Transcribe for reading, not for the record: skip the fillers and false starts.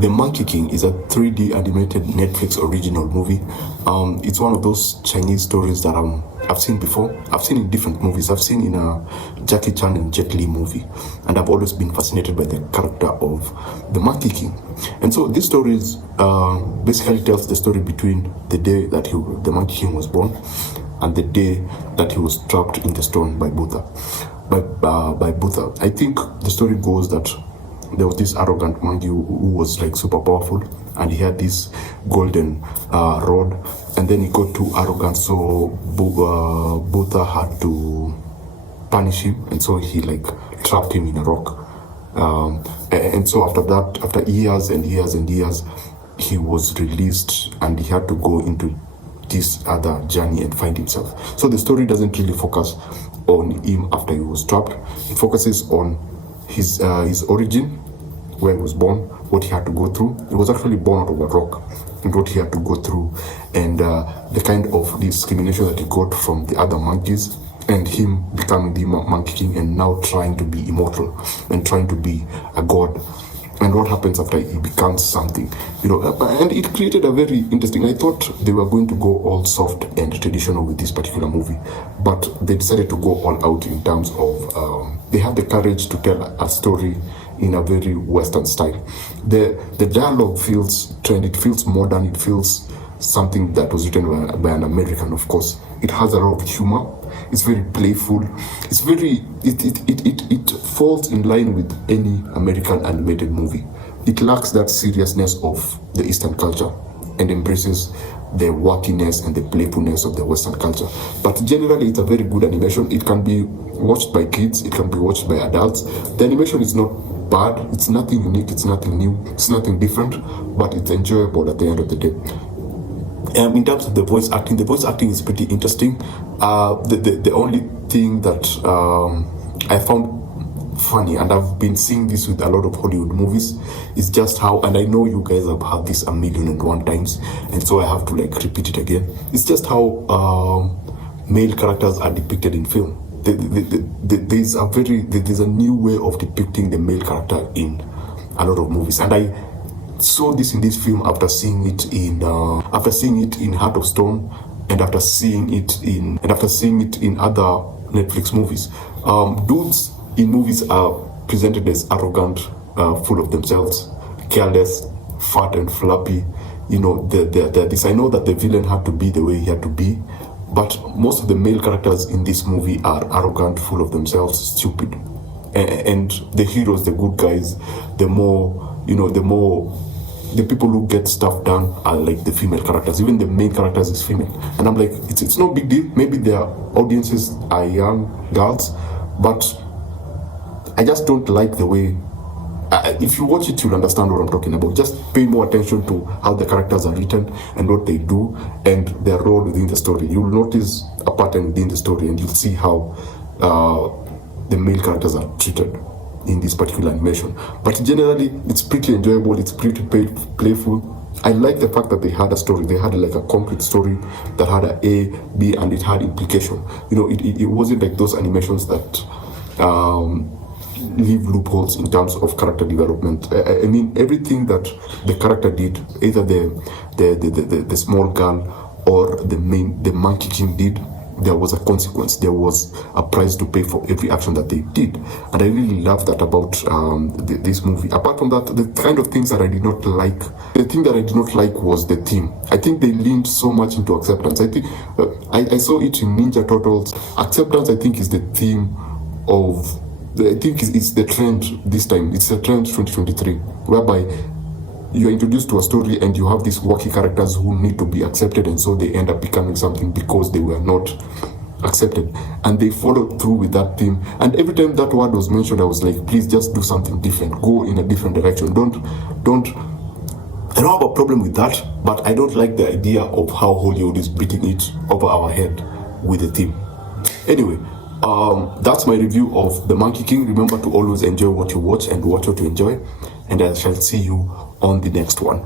The Monkey King is a 3D animated Netflix original movie. It's one of those Chinese stories that I've seen before. I've seen in different movies. I've seen in a Jackie Chan and Jet Li movie. And I've always been fascinated by the character of the Monkey King. And so this story is, basically tells the story between the day that the Monkey King was born and the day that he was trapped in the stone by Buddha. By Buddha. I think the story goes that there was this arrogant monkey who was like super powerful, and he had this golden rod, and then he got too arrogant, so Buddha had to punish him, and so he like trapped him in a rock. And so after that, after years and years and years, he was released, and he had to go into this other journey and find himself. So the story doesn't really focus on him after he was trapped. It focuses on his origin, where he was born, what he had to go through. He was actually born out of a rock, and what he had to go through, and the kind of discrimination that he got from the other monkeys, and him becoming the Monkey King and now trying to be immortal and trying to be a god. And what happens after he becomes something, and it created a very interesting. I thought they were going to go all soft and traditional with this particular movie, but they decided to go all out in terms of they had the courage to tell a story in a very Western style. The dialogue feels trendy, it feels modern, it feels something that was written by an American, of course. It has a lot of humor. It's very playful. It's very it falls in line with any American animated movie. It lacks that seriousness of the Eastern culture and embraces the wackiness and the playfulness of the Western culture. But generally, it's a very good animation. It can be watched by kids. It can be watched by adults. The animation is not bad. It's nothing unique. It's nothing new. It's nothing different. But it's enjoyable at the end of the day. In terms of the voice acting is pretty interesting. The only thing that I found funny, and I've been seeing this with a lot of Hollywood movies, is just how, and I know you guys have had this 1,000,001 times, and so I have to like repeat it again. It's just how male characters are depicted in film. There's a new way of depicting the male character in a lot of movies, and I saw this in this film after seeing it in Heart of Stone, and after seeing it in other Netflix movies. Dudes in movies are presented as arrogant, full of themselves, careless, fat and flappy. This. I know that the villain had to be the way he had to be, but most of the male characters in this movie are arrogant, full of themselves, stupid. And the heroes, the good guys, the people who get stuff done are like the female characters. Even the main characters is female. And I'm like, it's no big deal. Maybe their audiences are young girls, but I just don't like the way. If you watch it, you'll understand what I'm talking about. Just pay more attention to how the characters are written and what they do and their role within the story. You'll notice a pattern within the story, and you'll see how the male characters are treated in this particular animation. But generally, it's pretty enjoyable. It's pretty playful. I like the fact that they had a story. They had like a concrete story that had a A, B, and it had implication. It wasn't like those animations that leave loopholes in terms of character development. I mean, everything that the character did, either the small girl or the Monkey King did, there was a consequence. There was a price to pay for every action that they did, and I really love that about this movie. Apart from that, the kind of things that I did not like, the thing that I did not like was the theme. I think they leaned so much into acceptance. I think I saw it in Ninja Turtles. Acceptance, I think, is the theme of. I think it's the trend this time. It's the trend 2023, whereby you're introduced to a story and you have these wacky characters who need to be accepted, and so they end up becoming something because they were not accepted, and they followed through with that theme. And every time that word was mentioned, I was like, please just do something different, go in a different direction. Don't I don't have a problem with that, but I don't like the idea of how Hollywood is beating it over our head with the theme. Anyway, that's my review of The Monkey King. Remember to always enjoy what you watch and watch what you enjoy, and I shall see you on the next one.